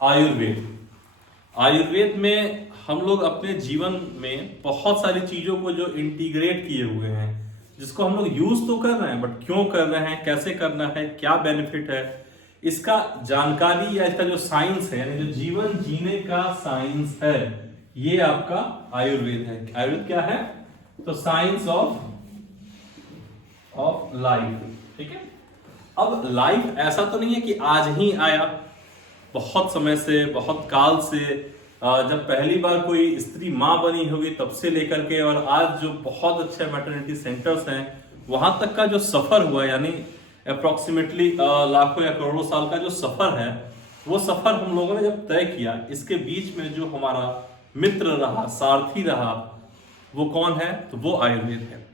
आयुर्वेद। आयुर्वेद में हम लोग अपने जीवन में बहुत सारी चीजों को जो इंटीग्रेट किए हुए हैं, जिसको हम लोग यूज तो कर रहे हैं, बट क्यों कर रहे हैं, कैसे करना है, क्या बेनिफिट है, इसका जानकारी या इसका जो साइंस है, यानी जो जीवन जीने का साइंस है, ये आपका आयुर्वेद है। आयुर्वेद क्या है? तो साइंस ऑफ लाइफ। ठीक है। अब लाइफ ऐसा तो नहीं है कि आज ही आया, बहुत समय से, बहुत काल से, जब पहली बार कोई स्त्री माँ बनी होगी तब से लेकर के और आज जो बहुत अच्छे मैटरनिटी सेंटर्स हैं वहां तक का जो सफर हुआ, यानी अप्रोक्सीमेटली लाखों या करोड़ों साल का जो सफर है, वो सफर हम लोगों ने जब तय किया, इसके बीच में जो हमारा मित्र रहा, सारथी रहा, वो कौन है? तो वो आयुर्वेद है।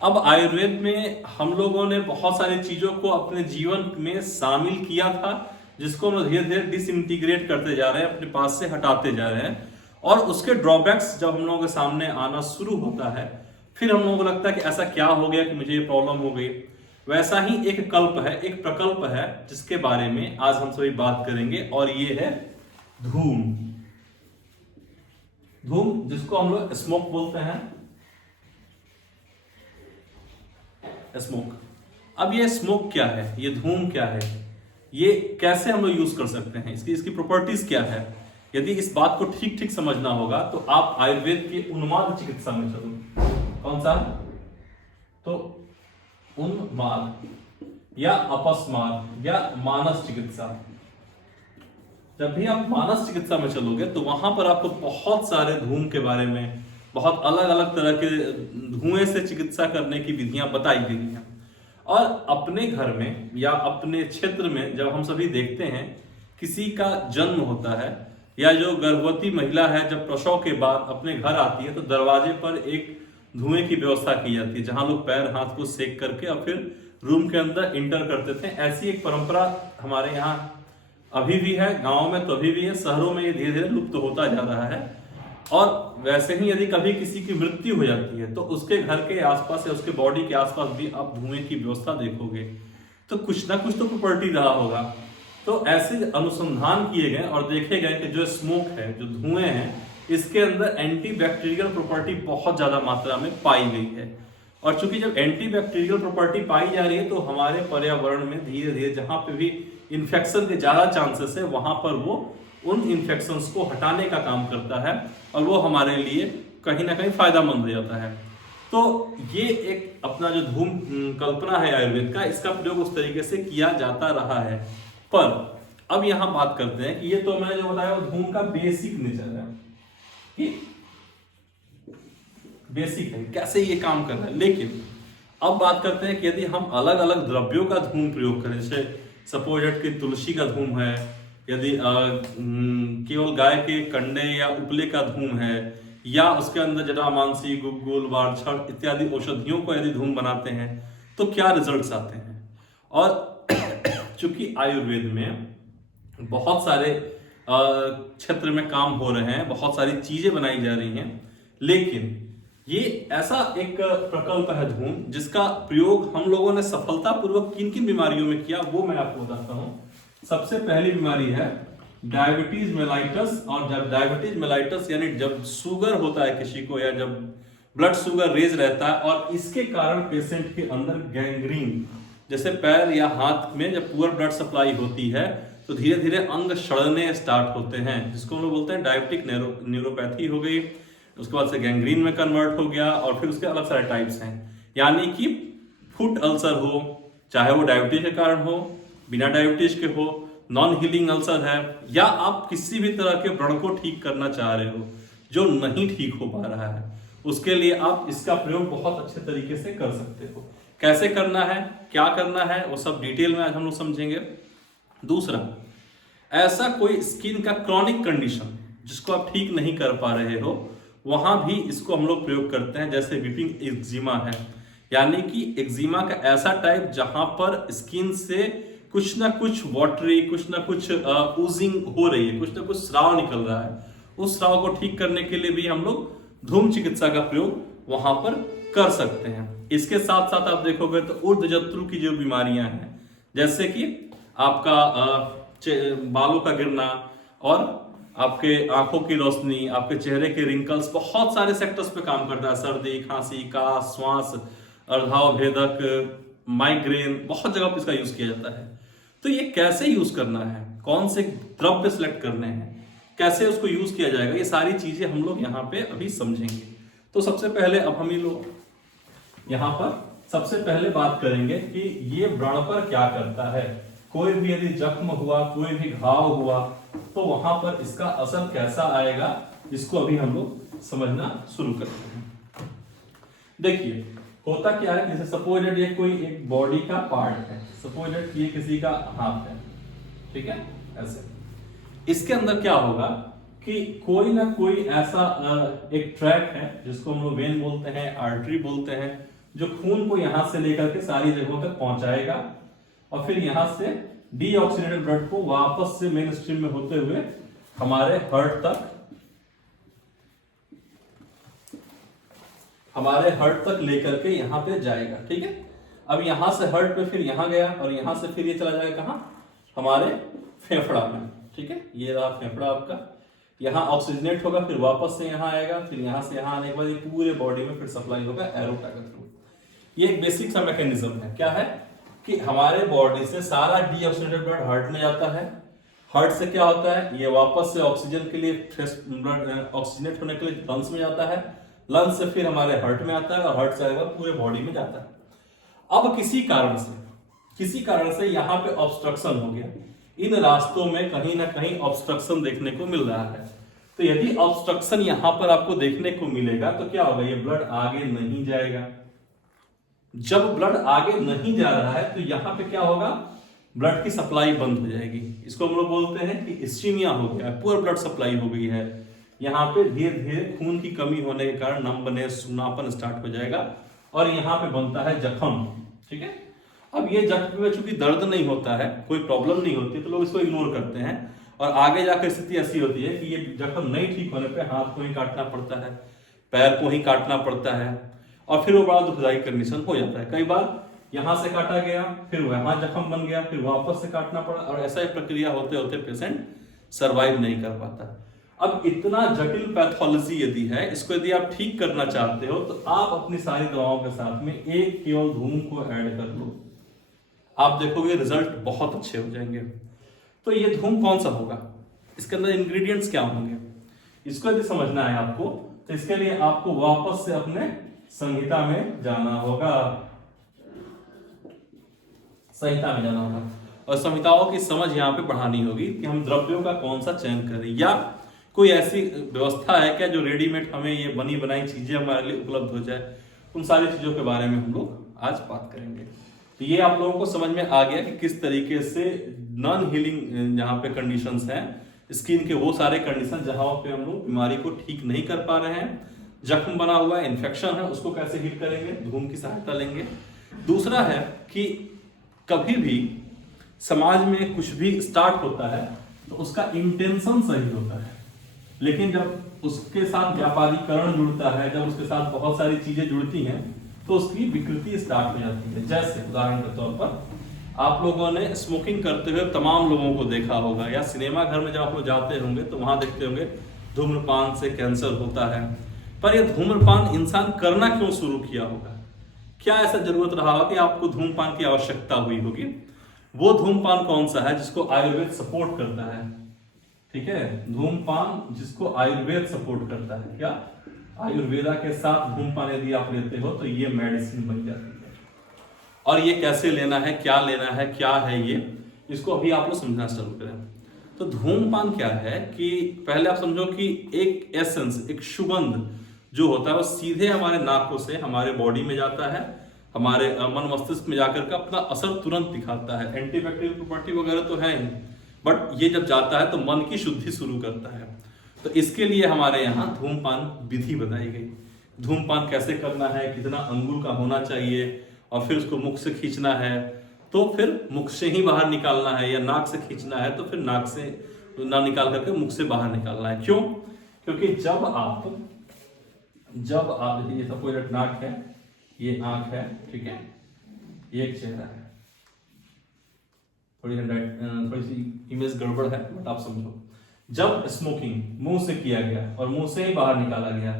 अब आयुर्वेद में हम लोगों ने बहुत सारी चीजों को अपने जीवन में शामिल किया था, जिसको हम धीरे धीरे डिसइंटीग्रेट करते जा रहे हैं, अपने पास से हटाते जा रहे हैं। और उसके ड्रॉबैक्स जब हम लोगों के सामने आना शुरू होता है, फिर हम लोगों को लगता है कि ऐसा क्या हो गया कि मुझे ये प्रॉब्लम हो गई। वैसा ही एक कल्प है, एक प्रकल्प है, जिसके बारे में आज हम सभी बात करेंगे, और ये है धूम। धूम, जिसको हम लोग स्मोक बोलते हैं, स्मोक। अब ये स्मोक क्या है, ये धूम क्या है, ये कैसे हम लोग यूज कर सकते हैं, इसकी इसकी प्रॉपर्टीज क्या है? यदि इस बात को ठीक ठीक समझना होगा तो आप आयुर्वेद के उन्माद चिकित्सा में चलो। कौन सा? तो उन्माद या अपस्मार या मानस चिकित्सा। जब भी आप मानस चिकित्सा में चलोगे तो वहां पर आपको बहुत सारे धूम के बारे में, बहुत अलग अलग तरह के धुएं से चिकित्सा करने की विधियां बताई गई हैं। और अपने घर में या अपने क्षेत्र में जब हम सभी देखते हैं किसी का जन्म होता है, या जो गर्भवती महिला है जब प्रसव के बाद अपने घर आती है, तो दरवाजे पर एक धुएं की व्यवस्था की जाती है, जहां लोग पैर हाथ को सेक करके और फिर रूम के अंदर इंटर करते थे। ऐसी एक परंपरा हमारे यहाँ अभी भी है, गाँव में तो अभी भी है, शहरों में ये धीरे धीरे लुप्त होता जा रहा है। और वैसे ही यदि कभी किसी की मृत्यु हो जाती है तो उसके घर के आसपास या उसके बॉडी के आसपास भी आप धुएं की व्यवस्था देखोगे, तो कुछ ना कुछ तो प्रॉपर्टी रहा होगा। तो ऐसे अनुसंधान किए गए और देखे गए कि जो स्मोक है, जो धुएं हैं, इसके अंदर एंटी बैक्टीरियल प्रॉपर्टी बहुत ज्यादा मात्रा में पाई गई है। और चूंकि जब एंटी बैक्टीरियल प्रॉपर्टी पाई जा रही है तो हमारे पर्यावरण में धीरे धीरे जहां पे भी इन्फेक्शन के ज्यादा चांसेस है, वहां पर वो उन इन्फेक्शंस को हटाने का काम करता है, और वो हमारे लिए कहीं ना कहीं फायदेमंद हो जाता है। तो ये एक अपना जो धूम कल्पना है आयुर्वेद का, इसका प्रयोग उस तरीके से किया जाता रहा है। पर अब यहां बात करते हैं कि ये तो मैंने जो बताया वो धूम का बेसिक नेचर है, कि बेसिक है, कैसे ये काम कर रहा है। लेकिन अब बात करते हैं कि यदि हम अलग अलग द्रव्यों का धूम प्रयोग करें, जैसे सपोज कि तुलसी का धूम है, यदि केवल गाय के कंडे या उपले का धूम है, या उसके अंदर जटामांसी, गुग्गुल, वारछड़ इत्यादि औषधियों को यदि धूम बनाते हैं, तो क्या रिजल्ट्स आते हैं। और चूंकि आयुर्वेद में बहुत सारे क्षेत्र में काम हो रहे हैं, बहुत सारी चीजें बनाई जा रही हैं, लेकिन ये ऐसा एक प्रकल्प है धूम, जिसका प्रयोग हम लोगों ने सफलतापूर्वक किन किन बीमारियों में किया, वो मैं आपको बताता हूं। सबसे पहली बीमारी है डायबिटीज मेलाइटस। और जब डायबिटीज मेलाइटस यानी जब शुगर होता है किसी को, या जब ब्लड शुगर रेज रहता है और इसके कारण पेशेंट के अंदर गैंग्रीन, जैसे पैर या हाथ में जब पुअर ब्लड सप्लाई होती है तो धीरे धीरे अंग सड़ने स्टार्ट होते हैं, जिसको हम लोग बोलते हैं डायबिटिक न्यूरोपैथी हो गई। उसके बाद से गैंग्रीन में कन्वर्ट हो गया, और फिर उसके अलग सारे टाइप्स हैं। यानी कि फुट अल्सर हो, चाहे वो डायबिटीज के कारण हो, बिना डायबिटीज के हो, नॉन हीलिंग अल्सर है, या आप किसी भी तरह के व्रण को ठीक करना चाह रहे हो जो नहीं ठीक हो पा रहा है, उसके लिए आप इसका प्रयोग बहुत अच्छे तरीके से कर सकते हो। कैसे करना है, क्या करना है, वो सब डिटेल में आज हम लोग समझेंगे। दूसरा, ऐसा कोई स्किन का क्रॉनिक कंडीशन जिसको आप ठीक नहीं कर पा रहे हो, वहां भी इसको हम लोग प्रयोग करते हैं। जैसे वीपिंग एक्जिमा है, यानी कि एक्जिमा का ऐसा टाइप जहां पर स्किन से कुछ ना कुछ वाटरी, कुछ ना कुछ ऊजिंग हो रही है, कुछ ना कुछ स्राव निकल रहा है, उस स्राव को ठीक करने के लिए भी हम लोग धूम चिकित्सा का प्रयोग वहां पर कर सकते हैं। इसके साथ साथ आप देखोगे तो ऊर्ध्वजत्रु की जो बीमारियां हैं, जैसे कि आपका बालों का गिरना, और आपके आंखों की रोशनी, आपके चेहरे के रिंकल्स, बहुत सारे सेक्टर्स पे काम करता है। सर्दी, खांसी, काश, श्वास, अर्धाव भेदक, माइग्रेन, बहुत जगह पे इसका यूज किया जाता है। तो ये कैसे यूज करना है, कौन से द्रव्य सेलेक्ट करने हैं, कैसे उसको यूज किया जाएगा, ये सारी चीजें हम लोग यहाँ पे अभी समझेंगे। तो सबसे पहले अब हम लोग यहाँ पर सबसे पहले बात करेंगे कि ये व्रण पर क्या करता है। कोई भी यदि जख्म हुआ, कोई भी घाव हुआ, तो वहां पर इसका असर कैसा आएगा, इसको अभी हम लोग समझना शुरू करते हैं। देखिए होता क्या है, जैसे सपोज ये कोई एक बॉडी का पार्ट है, सपोज ये किसी का हाथ है, ठीक है, ऐसे इसके अंदर क्या होगा कि कोई ना कोई ऐसा एक ट्रैक है जिसको हम लोग वेन बोलते हैं, आर्टरी बोलते हैं, जो खून को यहां से लेकर के सारी जगहों तक पहुंचाएगा और फिर यहां से डीऑक्सीडेटेड ब्लड को वापस से मेन स्ट्रीम में होते हुए हमारे हार्ट तक लेकर के यहां पे जाएगा, ठीक है। अब यहां से हार्ट पे फिर यहां गया और यहां से फिर ये चला जाएगा कहां, हमारे फेफड़ा में, ठीक है। ये रहा फेफड़ा आपका, यहाँ ऑक्सीजनेट होगा, फिर वापस से यहाँ आएगा, फिर यहाँ से यहाँ आने के बाद ये पूरे बॉडी में फिर सप्लाई होगा एरोटा के थ्रू। ये एक बेसिक सा मैकेनिज्म है। क्या है कि हमारे बॉडी से सारा डीऑक्सीडेटेड ब्लड हार्ट में जाता है, हार्ट से क्या होता है, ये वापस से ऑक्सीजन के लिए फ्रेश ब्लड ऑक्सीजनेट होने के लिए लंग्स में जाता है, लंग्स से फिर हमारे हार्ट में आता है और हार्ट से आगे पूरे बॉडी में जाता है। अब किसी कारण से यहाँ पे ऑब्स्ट्रक्शन हो गया, इन रास्तों में कहीं ना कहीं ऑब्स्ट्रक्शन देखने को मिल रहा है। तो यदि ऑब्स्ट्रक्शन यहां पर आपको देखने को मिलेगा तो क्या होगा, ये ब्लड आगे नहीं जाएगा। जब ब्लड आगे नहीं जा रहा है तो यहां पे क्या होगा, ब्लड की सप्लाई बंद हो जाएगी। इसको हम लोग बोलते हैं कि इस्कीमिया हो गया, पुअर ब्लड सप्लाई हो गई है। यहाँ पे धीरे धीरे खून की कमी होने के कारण नंबनेस, सूनापन स्टार्ट हो जाएगा और यहाँ पे बनता है जख्म, ठीक है। अब ये जख्म में चूंकि दर्द नहीं होता है, कोई प्रॉब्लम नहीं होती, तो लोग इसको इग्नोर करते हैं और आगे जाकर स्थिति ऐसी होती है कि ये जख्म नहीं ठीक होने पे हाथ को ही काटना पड़ता है, पैर को ही काटना पड़ता है और फिर वो बड़ा दुखदायी कंडीशन हो जाता है। कई बार यहां से काटा गया, फिर वहां जख्म बन गया, फिर वापस से काटना पड़ा और ऐसा ही प्रक्रिया होते होते पेशेंट सर्वाइव नहीं कर पाता। अब इतना जटिल पैथोलॉजी यदि है, इसको यदि आप ठीक करना चाहते हो तो आप अपनी सारी दवाओं के साथ में एक केवल धूम को ऐड कर लो, आप देखोगे रिजल्ट बहुत अच्छे हो जाएंगे। तो ये धूम कौन सा होगा, इसके अंदर इंग्रेडिएंट्स क्या होंगे, इसको यदि समझना है आपको तो इसके लिए आपको वापस से अपने संहिता में जाना होगा, और संहिताओं की समझ यहाँ पे बढ़ानी होगी कि हम द्रव्यों का कौन सा चयन करें, या कोई ऐसी व्यवस्था है क्या जो रेडीमेड हमें ये बनी बनाई चीजें हमारे लिए उपलब्ध हो जाए। उन सारी चीजों के बारे में हम लोग आज बात करेंगे। तो ये आप लोगों को समझ में आ गया कि किस तरीके से नॉन हीलिंग जहाँ पे कंडीशंस हैं, स्किन के वो सारे कंडीशन जहां पे हम लोग बीमारी को ठीक नहीं कर पा रहे हैं, जख्म बना हुआ है, इन्फेक्शन है, उसको कैसे हील करेंगे, धूम की सहायता लेंगे। दूसरा है कि कभी भी समाज में कुछ भी स्टार्ट होता है तो उसका इंटेंशन सही होता है, लेकिन जब उसके साथ व्यापारीकरण जुड़ता है, जब उसके साथ बहुत सारी चीजें जुड़ती हैं तो उसकी विकृति स्टार्ट हो जाती है। जैसे उदाहरण के तौर पर आप लोगों ने स्मोकिंग करते हुए तमाम लोगों को देखा होगा, या सिनेमा घर में जब आप लोग जाते होंगे तो वहां देखते होंगे धूम्रपान से कैंसर होता है। पर यह धूम्रपान इंसान करना क्यों शुरू किया होगा, क्या ऐसा जरूरत रहा होगा कि आपको धूम्रपान की आवश्यकता हुई होगी। वो धूम्रपान कौन सा है जिसको आयुर्वेद सपोर्ट करता है, ठीक है, धूम्रपान जिसको आयुर्वेद सपोर्ट करता है। क्या आयुर्वेदा के साथ धूम्रपान यदि आप लेते हो तो ये मेडिसिन बन जाती है। और ये कैसे लेना है, क्या लेना है, क्या है ये, इसको अभी आप लोग समझना शुरू करें। तो धूम्रपान क्या है कि पहले आप समझो कि एक एसेंस, एक सुगंध जो होता है वो सीधे हमारे नाकों से हमारे बॉडी में जाता है, हमारे मन मस्तिष्क में जाकर के अपना असर तुरंत दिखाता है। एंटीबैक्टीरियल प्रॉपर्टी वगैरह तो है ही, बट ये जब जाता है तो मन की शुद्धि शुरू करता है। तो इसके लिए हमारे यहाँ धूम्रपान विधि बताई गई। धूम्रपान कैसे करना है, कितना अंगुल का होना चाहिए, और फिर उसको मुख से खींचना है तो फिर मुख से ही बाहर निकालना है, या नाक से खींचना है तो फिर नाक से ना निकाल करके मुख से बाहर निकालना है। क्यों? क्योंकि जब आप ये सपोज नाक है, ये आंख है, ठीक है, ये एक चेहरा है, थोड़ी सी इमेज गड़बड़ है बट आप समझो, जब स्मोकिंग मुंह से किया गया और मुंह से ही बाहर निकाला गया,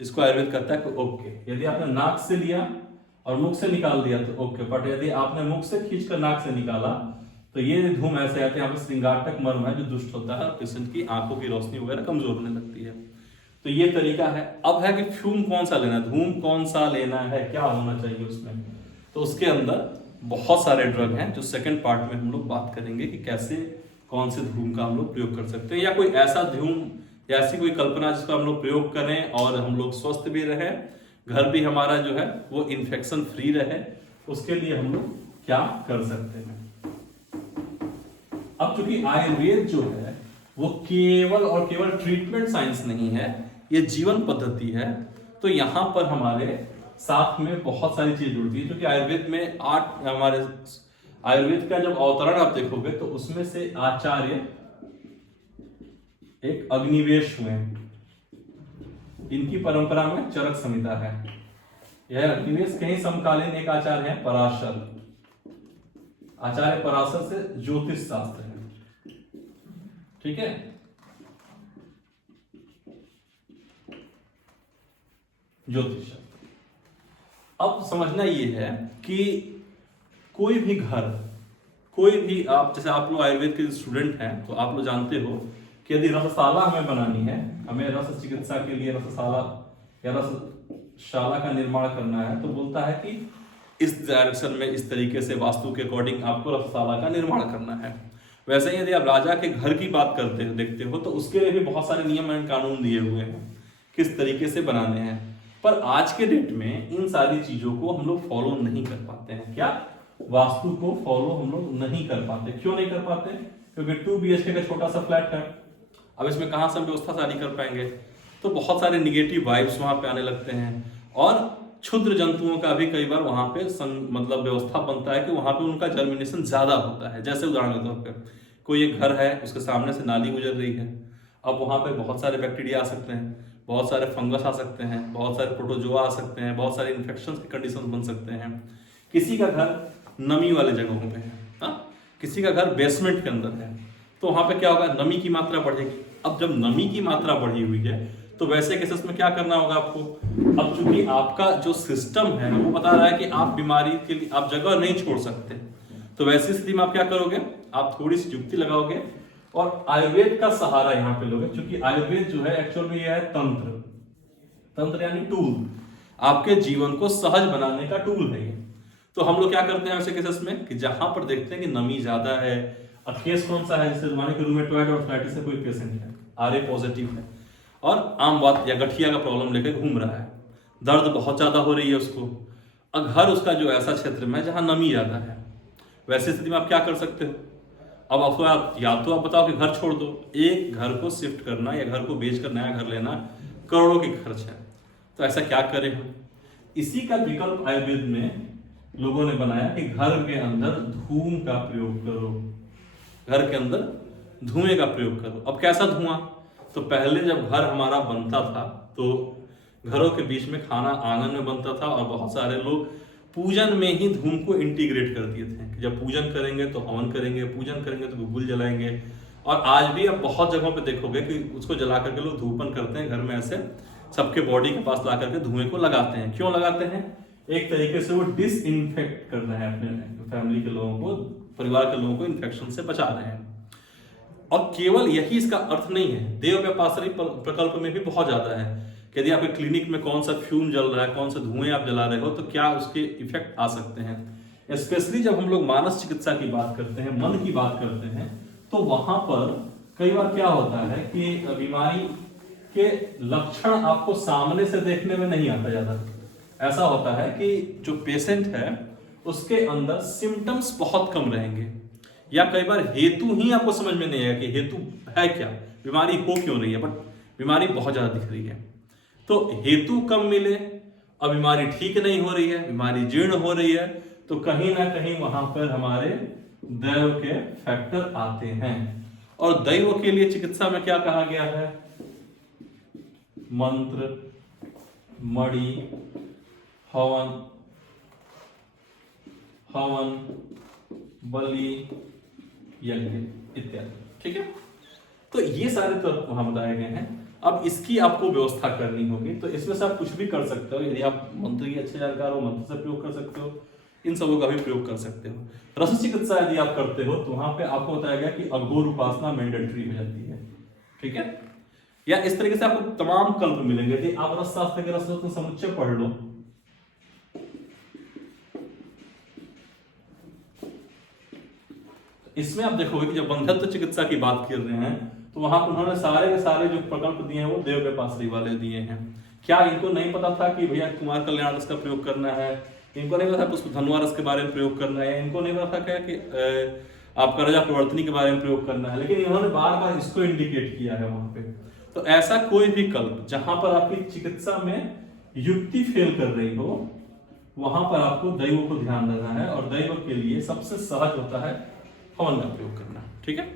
इसको आयुर्वेद कहता है कि ओके। यदि आपने नाक से लिया और मुख से निकाल दिया तो ओके, बट यदि आपने मुख से खींचकर नाक से निकाला तो ये धूम ऐसे आते हैं, यहाँ पे श्रृंगारक मर्म है जो दुष्ट होता है, पेशेंट की आंखों की रोशनी वगैरह कमजोर होने लगती है। तो ये तरीका है। अब है कि फ्यूम कौन सा लेना है, धूम कौन सा लेना है, क्या होना चाहिए उसमें, तो उसके अंदर बहुत सारे ड्रग हैं जो सेकंड पार्ट में हम लोग बात करेंगे कि कैसे कौन से धूम का हम लोग प्रयोग कर सकते हैं, या कोई ऐसा धूम या ऐसी कोई कल्पना जिसका हम लोग प्रयोग करें और हम लोग स्वस्थ भी रहे, घर भी हमारा जो है वो इन्फेक्शन फ्री रहे, उसके लिए हम लोग क्या कर सकते हैं। अब चूंकि आयुर्वेद जो है वो केवल और केवल ट्रीटमेंट साइंस नहीं है, ये जीवन पद्धति है, तो यहां पर हमारे साथ में बहुत सारी चीज जुड़ती है। क्योंकि आयुर्वेद में हमारे आयुर्वेद का जब अवतरण आप देखोगे तो उसमें से आचार्य एक अग्निवेश हुए, इनकी परंपरा में चरक संहिता है। यह अग्निवेश कहीं समकालीन एक आचार्य है पराशर, आचार्य पराशर से ज्योतिष शास्त्र है, ठीक है। ज्योतिष शास्त्र। अब समझना ये है कि कोई भी घर, कोई भी आप, जैसे आप लोग आयुर्वेद के स्टूडेंट हैं तो आप लोग जानते हो कि यदि रसशाला हमें बनानी है, हमें रस चिकित्सा के लिए रसशाला या रसशाला का निर्माण करना है, तो बोलता है कि इस डायरेक्शन में, इस तरीके से वास्तु के अकॉर्डिंग आपको रसशाला का निर्माण करना है। वैसे ही यदि आप राजा के घर की बात करते हो, देखते हो, तो उसके लिए भी बहुत सारे नियम एंड कानून दिए हुए हैं किस तरीके से बनाने हैं। पर आज के डेट में इन सारी चीजों को हम लोग फॉलो नहीं कर पाते हैं। क्या? वास्तु को फॉलो हम लोग नहीं कर पाते। क्यों नहीं कर पाते? क्योंकि 2 BHK का छोटा सा फ्लैट है, अब इसमें कहां से हम व्यवस्था सारी कर पाएंगे, तो बहुत सारे निगेटिव वाइब्स वहां पे आने लगते हैं, और क्षुद्र जंतुओं का भी कई बार वहां पे मतलब व्यवस्था बनता है कि वहां पे उनका जर्मिनेशन ज्यादा होता है। जैसे उदाहरण के तौर पर कोई एक घर है, उसके सामने से नाली गुजर रही है, अब वहां पे बहुत सारे बैक्टीरिया आ सकते हैं, बहुत सारे फंगस आ सकते हैं, बहुत सारे प्रोटोजोआ आ सकते हैं, बहुत सारे इन्फेक्शन के कंडीशन बन सकते हैं। किसी का घर नमी वाले जगहों पे है, किसी का घर बेसमेंट के अंदर है, तो वहां पे क्या होगा, नमी की मात्रा बढ़ेगी। अब जब नमी की मात्रा बढ़ी हुई है तो वैसे केसेस में क्या करना होगा आपको। अब चूंकि आपका जो सिस्टम है वो बता रहा है कि आप बीमारी के लिए आप जगह नहीं छोड़ सकते, तो वैसी स्थिति में आप क्या करोगे, आप थोड़ी सी युक्ति लगाओगे और आयुर्वेद का सहारा यहाँ पे लोगे। क्योंकि आयुर्वेद जो है एक्चुअल में यह है तंत्र, तंत्र यानी टूल, आपके जीवन को सहज बनाने का टूल है ये। तो हम लोग क्या करते हैं ऐसे केसेस में कि जहां पर देखते हैं कि नमी ज्यादा है, अब केस कौन सा है, जैसे माने कि रूमेटॉइड आर्थराइटिस से कोई पेशेंट है, RA पॉजिटिव है और आम बात या गठिया का प्रॉब्लम लेकर घूम रहा है, दर्द बहुत ज्यादा हो रही है उसको, और घर उसका जो ऐसा क्षेत्र में जहां नमी ज्यादा है, वैसी स्थिति में आप क्या कर सकते हो। अब आपको आप या तो आप बताओ कि घर छोड़ दो, एक घर को शिफ्ट करना या घर को बेचकर नया घर लेना करोड़ों की खर्च है, तो ऐसा क्या करें हम। इसी का विकल्प आयुर्वेद में लोगों ने बनाया कि घर के अंदर धूम का प्रयोग करो, घर के अंदर धुएं का प्रयोग करो। अब कैसा धुआं, तो पहले जब घर हमारा बनता था तो घरों के बीच में खाना आंगन में बनता था और बहुत सारे लोग पूजन में ही धूम को इंटीग्रेट कर दिए थे कि जब पूजन करेंगे तो हवन करेंगे, पूजन करेंगे तो गुग्गुल जलाएंगे। और आज भी आप बहुत जगहों पे देखोगे कि उसको जला करके लोग धूपन करते हैं, घर में ऐसे सबके बॉडी के पास ला करके धुएं को लगाते हैं। क्यों लगाते हैं? एक तरीके से वो डिसइंफेक्ट कर रहे हैं अपने फैमिली के लोगों को, परिवार के लोगों को इन्फेक्शन से बचा रहे हैं। और केवल यही इसका अर्थ नहीं है, देव व्यापारी प्रकल्प में भी बहुत ज्यादा है कि यदि आपके क्लिनिक में कौन सा फ्यूम जल रहा है, कौन से धुएं आप जला रहे हो, तो क्या उसके इफेक्ट आ सकते हैं। स्पेशली जब हम लोग मानस चिकित्सा की बात करते हैं, मन की बात करते हैं, तो वहां पर कई बार क्या होता है कि बीमारी के लक्षण आपको सामने से देखने में नहीं आता ज्यादा। ऐसा होता है कि जो पेशेंट है उसके अंदर सिम्टम्स बहुत कम रहेंगे, या कई बार हेतु ही आपको समझ में नहीं आएगा कि हेतु है क्या, बीमारी हो क्यों रही है, बट बीमारी बहुत ज्यादा दिख रही है। तो हेतु कम मिले और बीमारी ठीक नहीं हो रही है, बीमारी जीर्ण हो रही है, तो कहीं ना कहीं वहां पर हमारे दैव के फैक्टर आते हैं। और दैव के लिए चिकित्सा में क्या कहा गया है, मंत्र, मणि, हवन, बलि, यज्ञ इत्यादि। ठीक है, तो ये सारे तत्व वहां बताए गए हैं। अब इसकी आपको व्यवस्था करनी होगी, तो इसमें से आप कुछ भी कर सकते हो। यदि आप मंत्र की अच्छे जानकार हो, मंत्र से प्रयोग कर सकते हो, इन सबों का भी प्रयोग कर सकते हो। रस चिकित्सा यदि आप करते हो तो वहां पे आपको बताया गया कि अघोर उपासना मैंडेटरी हो जाती है, ठीक है। या इस तरीके से आपको तमाम कल्प मिलेंगे। यदि आप रस शास्त्र के रस रत्न समुच्चय पढ़ लो, इसमें आप देखोगे कि जब बंधत्व चिकित्सा की बात कर रहे हैं तो वहां पर उन्होंने सारे के सारे जो प्रकल्प दिए हैं वो देव के पासरी वाले दिए हैं। क्या इनको नहीं पता था कि भैया कुमार कल्याण रस का प्रयोग करना है, इनको नहीं पता पुष्प धनुआ रस के बारे में प्रयोग करना है, इनको नहीं पता क्या कि आपका रजा प्रवर्तनी के बारे में प्रयोग करना है, लेकिन इन्होंने बार बार इसको इंडिकेट किया है वहां पे। तो ऐसा कोई भी कल्प जहां पर आपकी चिकित्सा में युक्ति फेल कर रही हो, वहां पर आपको दैव को ध्यान देना है, और दैव के लिए सबसे सहज होता है हवन का प्रयोग करना, ठीक है।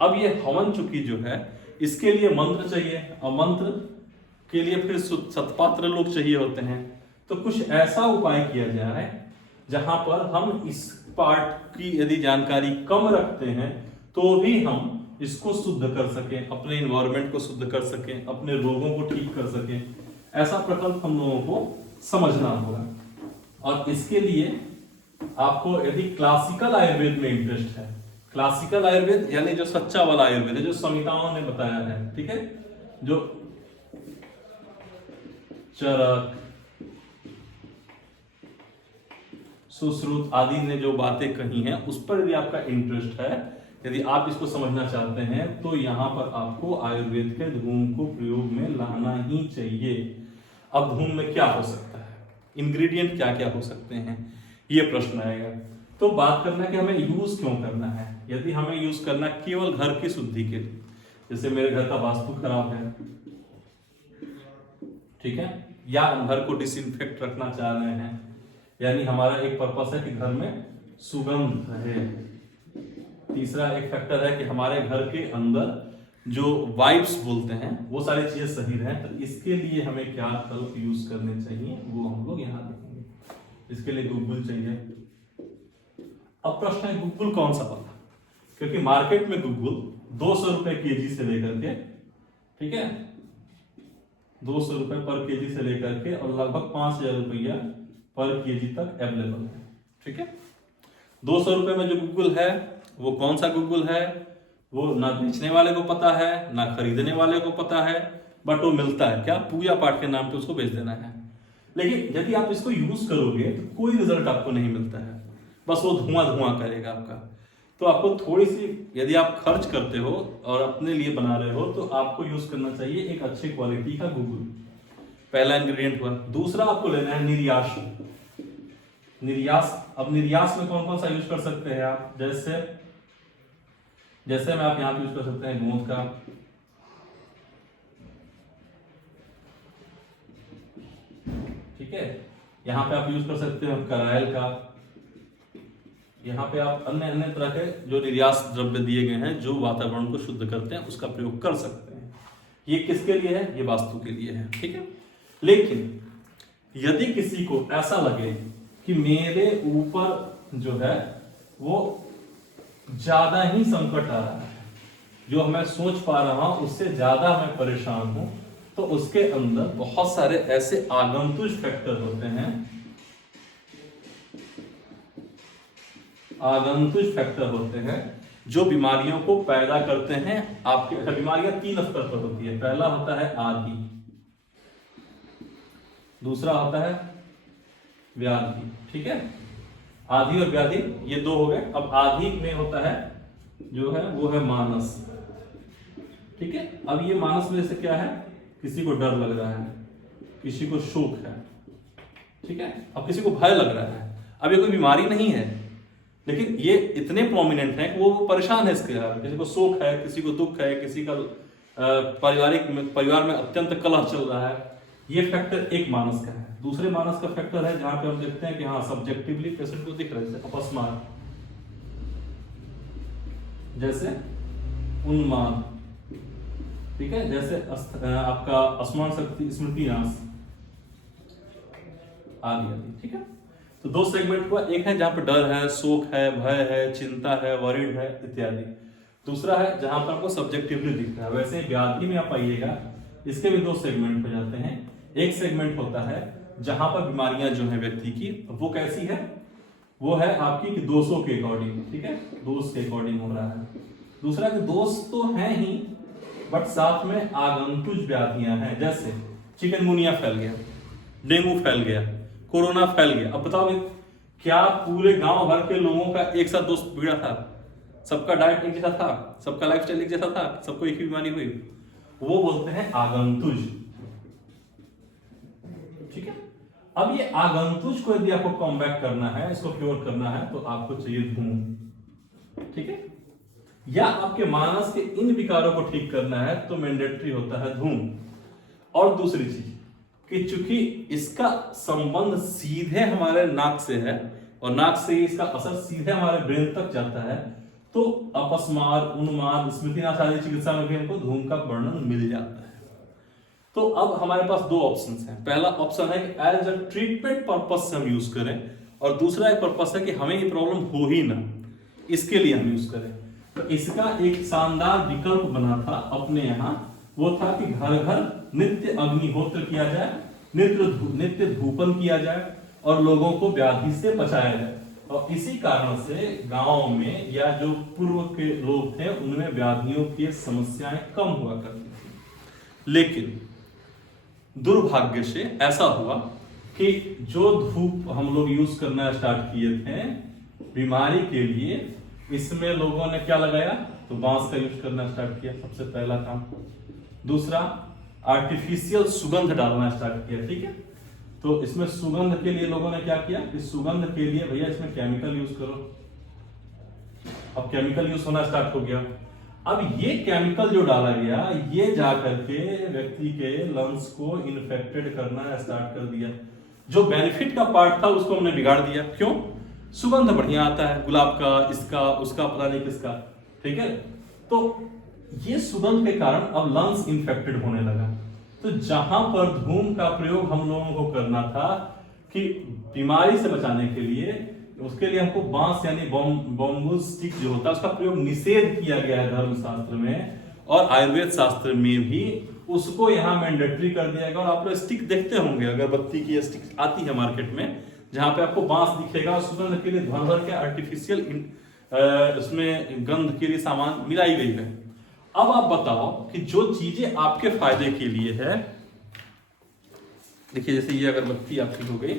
अब ये हवन चूंकि जो है इसके लिए मंत्र चाहिए, और मंत्र के लिए फिर सतपात्र लोग चाहिए होते हैं। तो कुछ ऐसा उपाय किया जाए जहां पर हम इस पार्ट की यदि जानकारी कम रखते हैं तो भी हम इसको शुद्ध कर सकें, अपने इन्वायरमेंट को शुद्ध कर सकें, अपने रोगों को ठीक कर सकें। ऐसा प्रकल्प हम लोगों को समझना होगा। और इसके लिए आपको यदि क्लासिकल आयुर्वेद में इंटरेस्ट है, क्लासिकल आयुर्वेद यानी जो सच्चा वाला आयुर्वेद है, जो संहिताओं ने बताया है, ठीक है, जो चरक, सुश्रुत आदि ने जो बातें कही हैं उस पर यदि आपका इंटरेस्ट है, यदि आप इसको समझना चाहते हैं, तो यहां पर आपको आयुर्वेद के धूम को प्रयोग में लाना ही चाहिए। अब धूम में क्या हो सकता है, इंग्रेडिएंट क्या क्या हो सकते हैं, ये प्रश्न आएगा। तो बात करना है कि हमें यूज क्यों करना है। यदि हमें यूज करना केवल घर की शुद्धि के लिए, जैसे मेरे घर का वास्तु खराब है, ठीक है, या हम घर को डिसइंफेक्ट रखना चाह रहे हैं, यानी हमारा एक पर्पस है कि घर में सुगंध रहे। तीसरा एक फैक्टर है कि हमारे घर के अंदर जो वाइब्स बोलते हैं वो सारी चीजें सही रहे। तो इसके लिए हमें क्या कल्प यूज करने चाहिए वो हम लोग यहाँ देखेंगे। इसके लिए गूगल चाहिए। अब प्रश्न है गूगल कौन सा वाला, क्योंकि मार्केट में गूगल 200 रुपए केजी से लेकर के, ठीक है, 200 रुपए पर केजी से लेकर के और लगभग 5000 रुपया पर केजी तक अवेलेबल है, ठीक है। 200 रुपए में जो गूगल है वो कौन सा गूगल है, वो ना बेचने वाले को पता है ना खरीदने वाले को पता है, बट वो मिलता है क्या, पूजा पाठ के नाम पे उसको बेच देना है। लेकिन यदि आप इसको यूज करोगे तो कोई रिजल्ट आपको नहीं मिलता है, बस वो धुआं धुआं करेगा आपका। तो आपको थोड़ी सी, यदि आप खर्च करते हो और अपने लिए बना रहे हो, तो आपको यूज करना चाहिए एक अच्छी क्वालिटी का गूगल। पहला इंग्रेडिएंट हुआ। दूसरा आपको लेना है निर्यास। निर्यास, अब निर्यास में कौन कौन सा यूज कर सकते हैं आप, जैसे में आप यहाँ पे यूज कर सकते हैं गोंद का, ठीक है, यहाँ पे आप यूज कर सकते हो करायल का, यहाँ पे आप अन्य अन्य तरह के जो निर्यास द्रव्य दिए गए हैं जो वातावरण को शुद्ध करते हैं उसका प्रयोग कर सकते हैं। ये किसके लिए है, ये वास्तु के लिए है, ठीक है। लेकिन यदि किसी को ऐसा लगे कि मेरे ऊपर जो है वो ज्यादा ही संकट आ रहा है, जो मैं सोच पा रहा हूं उससे ज्यादा मैं परेशान हूं, तो उसके अंदर बहुत सारे ऐसे आगंतुक फैक्टर होते हैं, आगंतुक फैक्टर होते हैं जो बीमारियों को पैदा करते हैं। आपके बीमारियां 3 स्तर पर होती है। पहला होता है आदि, दूसरा होता है व्याधि, ठीक है, आदि और व्याधि ये 2 हो गए। अब आदि में होता है जो है वो है मानस, ठीक है। अब ये मानस में से क्या है, किसी को डर लग रहा है, किसी को शोक है, ठीक है, अब किसी को भय लग रहा है। अब ये कोई बीमारी नहीं है, लेकिन ये इतने प्रोमिनेंट हैं कि वो परेशान है इसके कारण। किसी को शोक है, किसी को दुख है, किसी का परिवार में अत्यंत कलह चल रहा है। ये फैक्टर एक मानस का है। दूसरे मानस का फैक्टर है जहां पे हम देखते हैं कि हाँ सब्जेक्टिवली पेशेंट को दिख रहा है, जैसे अपस्मार, जैसे उन्माद, ठीक है, जैसे आपका स्मरण शक्ति, स्मृति नाश आदि आदि, ठीक है। तो 2 सेगमेंट हुआ, एक है जहां पे डर है, शोक है, भय है, चिंता है, वरीड है इत्यादि। दूसरा है जहां पर आपको सब्जेक्टिवली दिखता है। वैसे व्याधि में आप आइएगा, इसके भी दो सेगमेंट हो जाते हैं। एक सेगमेंट होता है जहां पर बीमारियां जो है व्यक्ति की, वो कैसी है, वो है आपकी कि दोषों के अकॉर्डिंग, ठीक है, दोष के अकॉर्डिंग हो रहा है। दूसरा कि दोष तो है ही, बट साथ में आगंतुक व्याधियां हैं, जैसे चिकनगुनिया फैल गया, डेंगू फैल गया, कोरोना फैल गया। अब बताओगे क्या पूरे गांव भर के लोगों का एक साथ दोष बिगड़ा था? सबका डाइट एक जैसा था, सबका लाइफस्टाइल एक जैसा था, सबको एक ही बीमारी हुई? वो बोलते हैं आगंतुज, ठीक है। अब ये आगंतुज को यदि आपको कॉम्बैट करना है, इसको क्योर करना है, तो आपको चाहिए धूम, ठीक है। या आपके मानस के इन विकारों को ठीक करना है तो मैंडेटरी होता है धूम। और दूसरी चीज कि चूंकि इसका संबंध सीधे हमारे नाक से है और नाक से इसका असर सीधे हमारे ब्रेन तक जाता है, तो अपस्मार, उन्माद, स्मृतिनाश आदि चिकित्सा में भी हमको धूम का वर्णन मिल जाता है। तो अब हमारे पास दो ऑप्शंस हैं। पहला ऑप्शन है कि एज अ ट्रीटमेंट पर्पस से हम यूज करें, और दूसरा एक पर्पस है कि हमें ये प्रॉब्लम हो ही ना, इसके लिए हम यूज करें। तो इसका एक शानदार विकल्प बना था अपने यहाँ, वो था कि घर घर नित्य अग्निहोत्र किया जाए, नित्य धूपन किया जाए और लोगों को व्याधि से बचाया जाए। और इसी कारण से गांव में या जो पूर्व के लोग थे उनमें व्याधियों की समस्याएं कम हुआ करती थी। लेकिन दुर्भाग्य से ऐसा हुआ कि जो धूप हम लोग यूज करना स्टार्ट किए थे बीमारी के लिए, इसमें लोगों ने क्या लगाया, तो बांस का यूज करना स्टार्ट किया, सबसे पहला काम। दूसरा, आर्टिफिशियल सुगंध डालना स्टार्ट किया, ठीक है। तो इसमें सुगंध के लिए लोगों ने क्या किया कि सुगंध के लिए भैया इसमें केमिकल यूज करो। अब केमिकल यूज होना स्टार्ट हो गया। अब ये केमिकल जो डाला गया, ये जाकर के व्यक्ति के लंग्स को इन्फेक्टेड करना स्टार्ट कर दिया। जो बेनिफिट का पार्ट था उसको हमने बिगाड़ दिया। क्यों? सुगंध बढ़िया आता है, गुलाब का, इसका, उसका, पता नहीं किसका, ठीक है। तो ये सुगंध के कारण अब लंग्स इन्फेक्टेड होने लगा। तो जहां पर धूम का प्रयोग हम लोगों को करना था कि बीमारी से बचाने के लिए, उसके लिए हमको बांस यानी बॉम्बू स्टिक जो होता है उसका प्रयोग निषेध किया गया है धर्मशास्त्र में, और आयुर्वेद शास्त्र में भी उसको यहाँ मैंडेटरी कर दिया गया। और आप लोग स्टिक देखते होंगे, अगरबत्ती की स्टिक आती है मार्केट में, जहां पे आपको बांस दिखेगा, सुगंध के लिए धन भर के आर्टिफिशियल उसमें गंध के लिए सामान मिलाई गई है। अब आप बताओ कि जो चीजें आपके फायदे के लिए है, देखिए जैसे ये अगरबत्ती आपकी हो गई,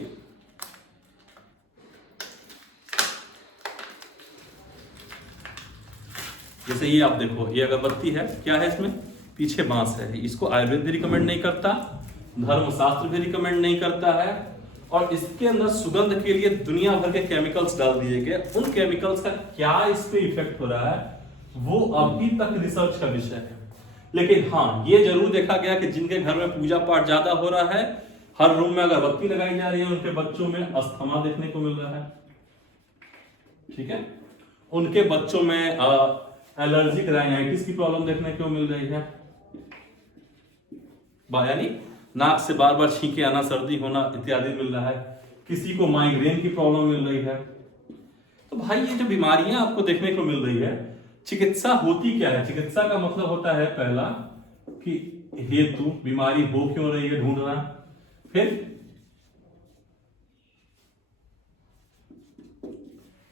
जैसे ये आप देखो, ये अगरबत्ती है, क्या है इसमें, पीछे बांस है। इसको आयुर्वेद भी रिकमेंड नहीं करता, धर्मशास्त्र भी रिकमेंड नहीं करता है, और इसके अंदर सुगंध के लिए दुनिया भर के केमिकल्स डाल दिए गए। उन केमिकल्स का क्या इस पे इफेक्ट हो रहा है वो अभी तक रिसर्च का विषय है। लेकिन हाँ, ये जरूर देखा गया कि जिनके घर में पूजा पाठ ज्यादा हो रहा है, हर रूम में अगरबत्ती लगाई जा रही है, उनके बच्चों में अस्थमा देखने को मिल रहा है, ठीक है। उनके बच्चों में एलर्जिक राइनाइटिस की प्रॉब्लम देखने को मिल रही है, यानी नाक से बार बार छींके आना, सर्दी होना इत्यादि मिल रहा है। किसी को माइग्रेन की प्रॉब्लम मिल रही है। तो भाई ये जो बीमारियां आपको देखने को मिल रही है, चिकित्सा होती क्या है? चिकित्सा का मतलब होता है पहला कि हेतु, बीमारी हो क्यों रही है ढूंढना, फिर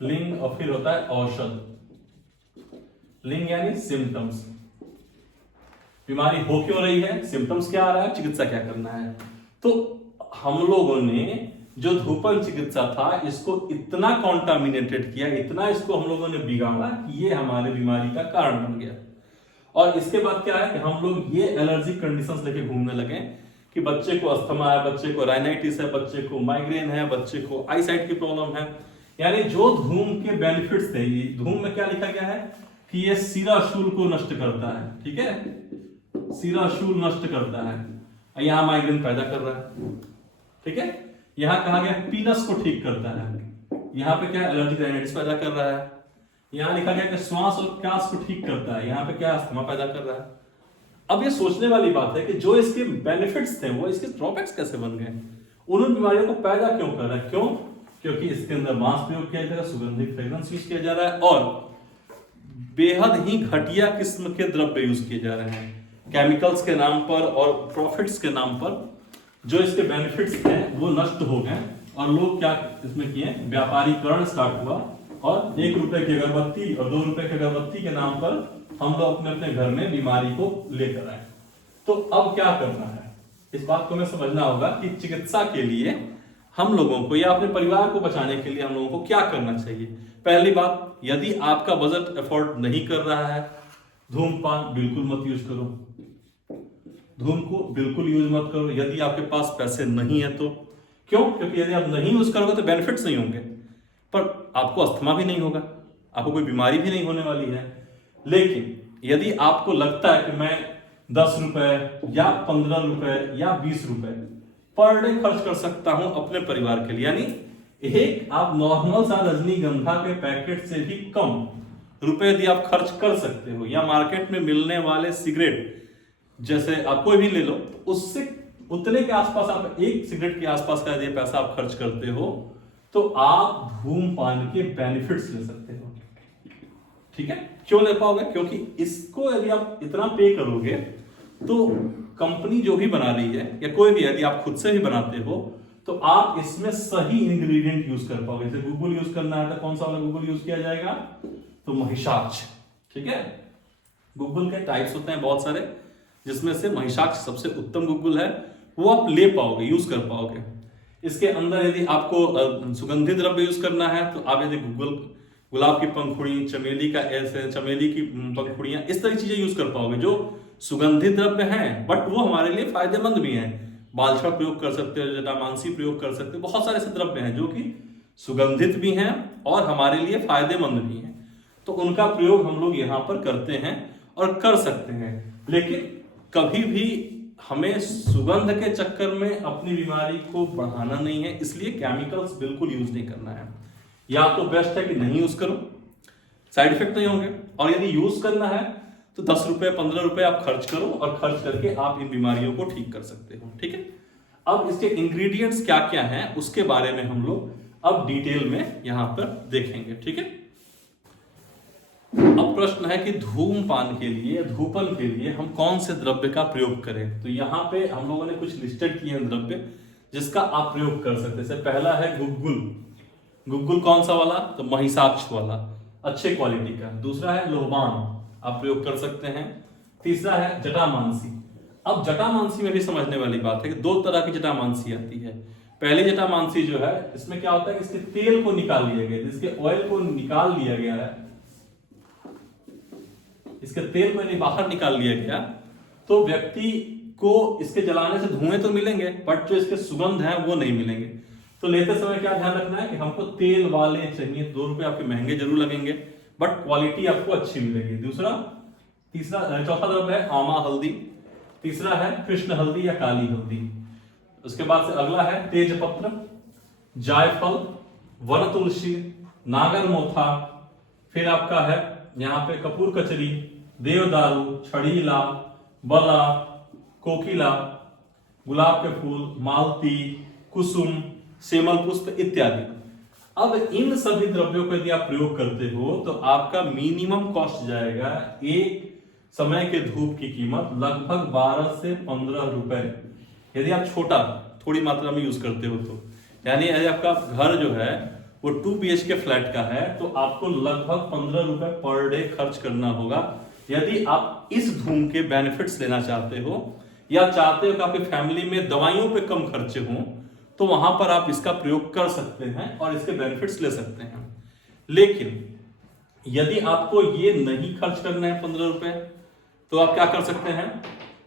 लिंग, और फिर होता है औषध। लिंग यानी सिम्टम्स, बीमारी हो क्यों रही है, सिम्टम्स क्या आ रहा है, चिकित्सा क्या करना है। तो हम लोगों ने जो धूपन चिकित्सा था इसको इतना कॉन्टामिनेटेड किया, इतना इसको हम लोगों ने बिगाड़ा कि ये हमारे बीमारी का कारण बन गया। और इसके बाद क्या है कि हम लोग ये एलर्जिक कंडीशंस लेके घूमने लगे कि बच्चे को अस्थमा है, बच्चे को राइनाइटिस है, बच्चे को माइग्रेन है, बच्चे को आईसाइट की प्रॉब्लम है। यानी जो धूम के बेनिफिट्स थे, धूम में क्या लिखा गया है कि ये सिराशूल को नष्ट करता है, ठीक है, सिराशूल नष्ट करता है, यहां माइग्रेन पैदा कर रहा है, ठीक है। यहां कहा गया पीनस को ठीक करता है, यहां पे क्या एलर्जिक राइनाइटिस पैदा कर रहा है। यहां लिखा गया कि श्वास और प्यास को ठीक करता है, यहां पे क्या अस्थमा पैदा कर रहा है। अब ये सोचने वाली बात है कि जो इसके बेनिफिट्स थे वो इसके ड्रॉबैक्स कैसे बन गए, उन बीमारियों को पैदा क्यों कर रहा है। क्यों? क्योंकि इसके अंदर बांस प्रयोग किया जा रहा है, सुगंधित फ्रेग्रेंस यूज किया जा रहा है, और बेहद ही घटिया किस्म के द्रव्य यूज किए जा रहे हैं केमिकल्स के नाम पर और प्रॉफिट्स के नाम पर। जो इसके बेनिफिट्स हैं वो नष्ट हो गए और लोग क्या इसमें किए, व्यापारीकरण स्टार्ट हुआ और 1 रुपए की अगरबत्ती और 2 रुपए की अगरबत्ती के नाम पर हम लोग अपने अपने घर में बीमारी को लेकर आए। तो अब क्या करना है, इस बात को हमें समझना होगा कि चिकित्सा के लिए हम लोगों को या अपने परिवार को बचाने के लिए हम लोगों को क्या करना चाहिए। पहली बात, यदि आपका बजट अफोर्ड नहीं कर रहा है, धूम्रपान बिल्कुल मत यूज करो, धूम को बिल्कुल यूज मत करो। यदि आपके पास पैसे नहीं है तो क्यों? क्योंकि यदि आप नहीं यूज करोगे तो बेनिफिट्स नहीं होंगे, पर आपको अस्थमा भी नहीं होगा, आपको कोई बीमारी भी नहीं होने वाली है। लेकिन यदि आपको लगता है कि मैं 10 रुपए या 15 रुपए या 20 रुपए पर डे खर्च कर सकता हूं अपने परिवार के लिए, यानी एक आप नॉर्मल सा रजनीगंधा के पैकेट से भी कम रुपए यदि आप खर्च कर सकते हो, या मार्केट में मिलने वाले सिगरेट जैसे आप कोई भी ले लो, तो उससे उतने के आसपास आप एक सिगरेट के आसपास का यदि पैसा आप खर्च करते हो तो आप धूम्रपान के बेनिफिट्स ले सकते हो। ठीक है, क्यों ले पाओगे? क्योंकि इसको यदि आप इतना पे करोगे तो कंपनी जो भी बना रही है या कोई भी, यदि आप खुद से भी बनाते हो तो आप इसमें सही इंग्रेडिएंट यूज कर पाओगे। जैसे गूगल यूज करना है तो कौन सा वाला गूगल यूज किया जाएगा? तो महिषाक्ष। ठीक है, गूगल के टाइप्स होते हैं बहुत सारे, जिसमें से महिषाक्ष सबसे उत्तम गूगल है, वो आप ले पाओगे, यूज कर पाओगे। इसके अंदर यदि आपको सुगंधित द्रव्य यूज करना है तो आप यदि गुलाब की पंखुड़ी, चमेली का ऐसे चमेली की पंखुड़ियां, इस तरह की चीजें यूज कर पाओगे जो सुगंधित द्रव्य हैं, बट वो हमारे लिए फायदेमंद भी हैं। बालछड़ प्रयोग कर सकते हो, जटामांसी प्रयोग कर सकते हो, बहुत सारे ऐसे द्रव्य हैं जो कि सुगंधित भी हैं और हमारे लिए फायदेमंद भी हैं, तो उनका प्रयोग हम लोग यहाँ पर करते हैं और कर सकते हैं। लेकिन कभी भी हमें सुगंध के चक्कर में अपनी बीमारी को बढ़ाना नहीं है, इसलिए केमिकल्स बिल्कुल यूज नहीं करना है। या तो बेस्ट है कि नहीं यूज करो, साइड इफेक्ट नहीं होंगे, और यदि यूज करना है तो 10 रुपए 15 रुपए आप खर्च करो और खर्च करके आप इन बीमारियों को ठीक कर सकते हो। ठीक है, अब इसके इंग्रेडिएंट्स क्या क्या हैं उसके बारे में हम लोग अब डिटेल में यहां पर देखेंगे। ठीक है, अब प्रश्न है कि धूम्रपान के लिए, धूपन के लिए हम कौन से द्रव्य का प्रयोग करें। तो यहाँ पे हम लोगों ने कुछ लिस्टेड किए हैं द्रव्य जिसका आप प्रयोग कर सकते हैं। पहला है गुग्गुल। गुग्गुल कौन सा वाला? तो महिषाक्ष वाला, अच्छे क्वालिटी का। दूसरा है लोहबान, आप प्रयोग कर सकते हैं। तीसरा है जटामांसी। अब जटामांसी में भी समझने वाली बात है कि 2 तरह की जटामांसी आती है। पहली जटामांसी जो है, इसमें क्या होता है कि इसके तेल को निकाल लिया गया, इसके ऑयल को निकाल लिया गया है, इसके तेल को यदि बाहर निकाल लिया गया तो व्यक्ति को इसके जलाने से धुएं तो मिलेंगे, बट जो इसके सुगंध है वो नहीं मिलेंगे। तो लेते समय क्या ध्यान रखना है कि हमको तेल वाले चाहिए। 2 रुपए आपके महंगे जरूर लगेंगे, बट क्वालिटी आपको अच्छी मिलेगी। चौथा द्रव्य है आमा हल्दी। तीसरा है कृष्ण हल्दी या काली हल्दी। उसके बाद से अगला है तेजपत्र, जायफल, वन तुलसी, नागर मोथा, फिर आपका है यहाँ पे कपूर कचरी, देवदारू, छड़ीला, बला, कोकिला, गुलाब के फूल, मालती, कुसुम, सेमल पुष्प इत्यादि। अब इन सभी द्रव्यों को यदि आप प्रयोग करते हो तो आपका मिनिमम कॉस्ट जाएगा, एक समय के धूप की कीमत लगभग 12 से 15 रुपए, यदि आप छोटा थोड़ी मात्रा में यूज करते हो तो। यानी यदि आपका घर जो है वो 2 BHK फ्लैट का है तो आपको लगभग 15 रुपए पर डे खर्च करना होगा, यदि आप इस धूम के बेनिफिट्स लेना चाहते हो या चाहते हो कि आपकी फैमिली में दवाइयों पे कम खर्चे हों, तो वहां पर आप इसका प्रयोग कर सकते हैं और इसके बेनिफिट्स ले सकते हैं। लेकिन यदि आपको ये नहीं खर्च करना है 15 रुपए, तो आप क्या कर सकते हैं,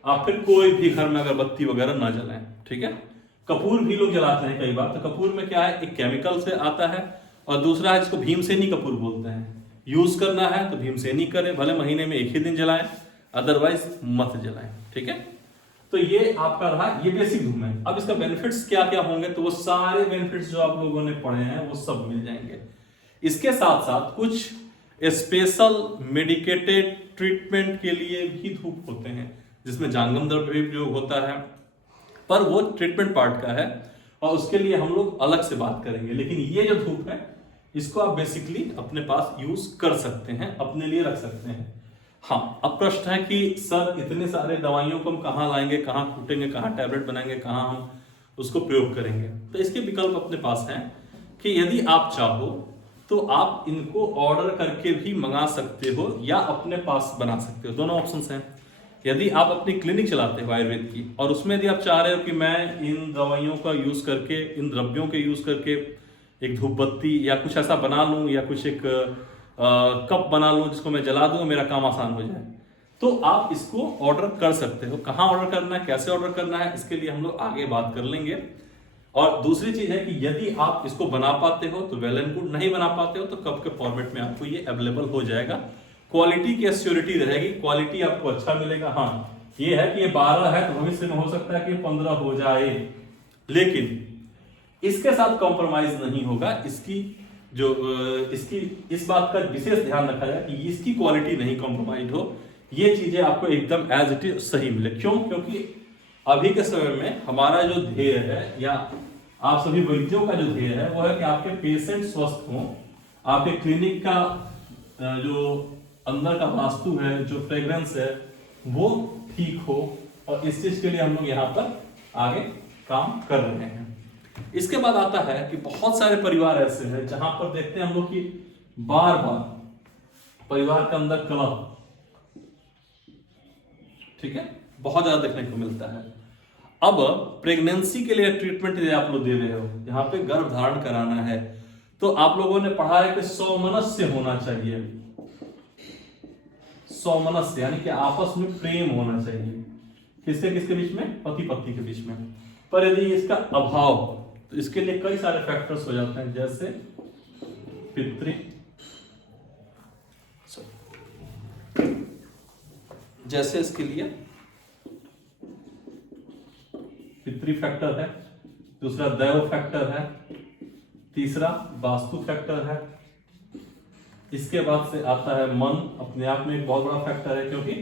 आप फिर कोई भी घर में अगरबत्ती वगैरह ना जलाएं। ठीक है, कपूर भी लोग जलाते हैं कई बार। तो कपूर में क्या है, एक केमिकल से आता है और दूसरा है जिसको भीमसेनी कपूर बोलते हैं। यूज करना है तो भीमसेनी करें, भले महीने में 1 ही दिन जलाएं, अदरवाइज मत जलाएं। ठीक है, तो ये आपका रहा, ये बेसिक धूम है। अब इसका बेनिफिट्स क्या क्या होंगे, तो वो सारे बेनिफिट्स जो आप लोगों ने पढ़े हैं वो सब मिल जाएंगे। इसके साथ साथ कुछ स्पेशल मेडिकेटेड ट्रीटमेंट के लिए भी धूप होते हैं, जिसमें जांगम द्रव्य भी प्रयोग होता है, पर वो ट्रीटमेंट पार्ट का है और उसके लिए हम लोग अलग से बात करेंगे। लेकिन ये जो धूप है इसको आप बेसिकली अपने पास यूज कर सकते हैं, अपने लिए रख सकते हैं। हाँ, अब प्रश्न है कि सर इतने सारे दवाइयों को हम कहाँ लाएंगे, कहाँ कूटेंगे, कहाँ टैबलेट बनाएंगे, कहाँ हम उसको प्रयोग करेंगे। तो इसके विकल्प अपने पास हैं कि यदि आप चाहो तो आप इनको ऑर्डर करके भी मंगा सकते हो या अपने पास बना सकते हो, दोनों ऑप्शंस हैं। यदि आप अपनी क्लिनिक चलाते हो आयुर्वेद की और उसमें यदि आप चाह रहे हो कि मैं इन दवाइयों का यूज करके, इन द्रव्यों के यूज करके एक धूप बत्ती या कुछ ऐसा बना लूं या कुछ एक कप बना लूं जिसको मैं जला दूं, मेरा काम आसान हो जाए, तो आप इसको ऑर्डर कर सकते हो। कहाँ ऑर्डर करना है, कैसे ऑर्डर करना है, इसके लिए हम लोग आगे बात कर लेंगे। और दूसरी चीज है कि यदि आप इसको बना पाते हो तो वेल एंड गुड, नहीं बना पाते हो तो कप के फॉर्मेट में आपको ये अवेलेबल हो जाएगा। क्वालिटी की एश्योरिटी रहेगी, क्वालिटी आपको अच्छा मिलेगा। हाँ, ये है कि ये 12 है तो भविष्य में हो सकता है कि 15 हो जाए, लेकिन इसके साथ कॉम्प्रोमाइज नहीं होगा। इसकी इस बात का विशेष ध्यान रखा जाए कि इसकी क्वालिटी नहीं कॉम्प्रोमाइज हो, ये चीजें आपको एकदम एज इट इज सही मिले। क्यों? क्योंकि अभी के समय में हमारा जो ध्येय है या आप सभी वैद्यों का जो ध्येय है वो है कि आपके पेशेंट स्वस्थ हों, आपके क्लिनिक का जो अंदर का वास्तु है, जो फ्रेग्रेंस है वो ठीक हो, और इस चीज के लिए हम लोग यहाँ पर आगे काम कर रहे हैं। इसके बाद आता है कि बहुत सारे परिवार ऐसे हैं जहां पर देखते हैं हम लोग कि बार बार परिवार के अंदर कलह, ठीक है, बहुत ज्यादा देखने को मिलता है। अब प्रेगनेंसी के लिए ट्रीटमेंट यदि आप लोग दे रहे हो, यहाँ पे गर्भ धारण कराना है, तो आप लोगों ने पढ़ा है कि सौमनस्य होना चाहिए। सौमनस्य यानी कि आपस में प्रेम होना चाहिए, किसके किसके बीच में, पति पत्नी के बीच में। पर यदि इसका अभाव, तो इसके लिए कई सारे फैक्टर्स हो जाते हैं, जैसे पितृ, जैसे इसके लिए पितृ फैक्टर है, दूसरा दैव फैक्टर है, तीसरा वास्तु फैक्टर है। इसके बाद से आता है मन, अपने आप में एक बहुत बड़ा फैक्टर है, क्योंकि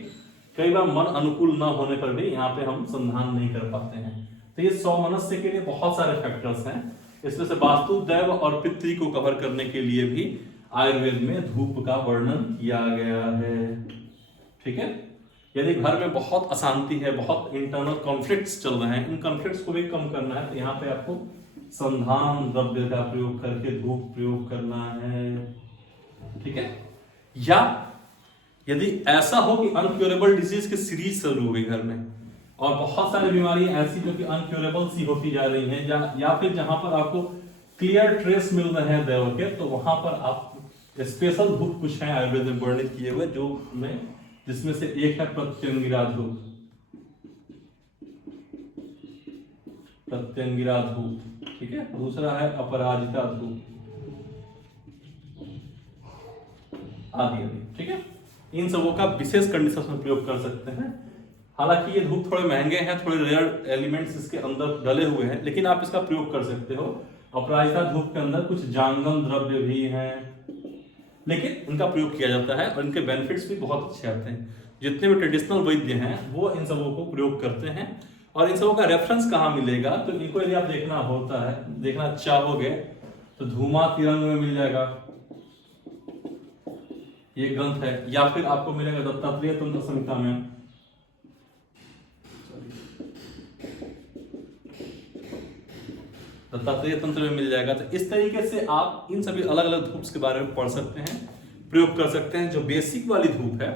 कई बार मन अनुकूल न होने पर भी यहाँ पे हम संधान नहीं कर पाते हैं। तो ये सौमनस्य के लिए बहुत सारे फैक्टर्स हैं। इसमें से वास्तु, दैव और पितृ को कवर करने के लिए भी आयुर्वेद में धूप का वर्णन किया गया है, ठीक है। यदि घर में बहुत अशांति है, बहुत इंटरनल कॉन्फ्लिक्ट्स चल रहे हैं, इन कॉन्फ्लिक्ट्स को भी कम करना है, तो यहाँ पे आपको संधान द्रव्य का प्रयोग करके धूप प्रयोग करना है, ठीक है। या यदि ऐसा हो कि अनक्योरेबल डिजीज की सीरीज शुरू हो गई घर में, और बहुत सारी बीमारियां ऐसी जो कि अनक्योरेबल सी होती जा रही हैं, या फिर जहां पर आपको क्लियर ट्रेस मिल रहे हैं दैव के, तो वहां पर आप स्पेशल धूप कुछ है आयुर्वेद में वर्णित किए हुए, जो में जिसमें से एक है प्रत्यंगिरा धूप। प्रत्यंगिरा धूप, ठीक है। दूसरा है अपराजिता धूप आदि आदि, ठीक है। इन सबों का विशेष कंडीशन में प्रयोग कर सकते हैं। हालांकि ये धूप थोड़े महंगे हैं, थोड़े रेयर एलिमेंट्स इसके अंदर डले हुए हैं, लेकिन आप इसका प्रयोग कर सकते हो। अपराजिता धूप के अंदर कुछ जांगम द्रव्य भी हैं, लेकिन इनका प्रयोग किया जाता है और इनके बेनिफिट्स भी बहुत अच्छे आते हैं। जितने भी ट्रेडिशनल वैद्य हैं वो इन सबों को प्रयोग करते हैं। और इन सबों का रेफरेंस कहाँ मिलेगा, तो इनको यदि आप देखना चाहोगे तो धूमा तिरंग में मिल जाएगा, ये ग्रंथ है, या फिर आपको मिलेगा दत्तात्रेय तंत्र संहिता में, दत्तात्रेय तंत्र में मिल जाएगा। तो इस तरीके से आप इन सभी अलग अलग धूप के बारे में पढ़ सकते हैं, प्रयोग कर सकते हैं। जो बेसिक वाली धूप है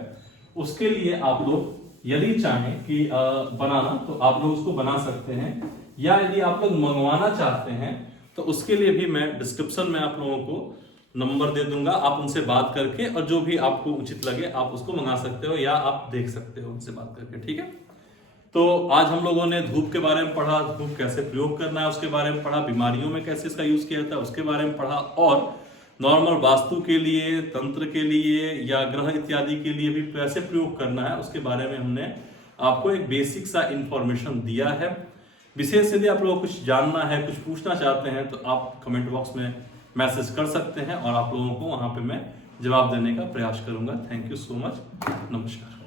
उसके लिए आप लोग यदि चाहें कि बनाना, तो आप लोग उसको बना सकते हैं, या यदि आप लोग मंगवाना चाहते हैं तो उसके लिए भी मैं डिस्क्रिप्शन में आप लोगों को नंबर दे दूंगा, आप उनसे बात करके और जो भी आपको उचित लगे आप उसको मंगा सकते हो, या आप देख सकते हो उनसे बात करके, ठीक है। तो आज हम लोगों ने धूप के बारे में पढ़ा, धूप कैसे प्रयोग करना है उसके बारे में पढ़ा, बीमारियों में कैसे इसका यूज किया जाता है उसके बारे में पढ़ा, और नॉर्मल वास्तु के लिए, तंत्र के लिए या ग्रह इत्यादि के लिए भी कैसे प्रयोग करना है उसके बारे में हमने आपको एक बेसिक सा इंफॉर्मेशन दिया है। विशेष यदि आप लोगों को कुछ जानना है, कुछ पूछना चाहते हैं, तो आप कमेंट बॉक्स में मैसेज कर सकते हैं और आप लोगों को वहां पे मैं जवाब देने का प्रयास करूंगा। थैंक यू सो मच, नमस्कार।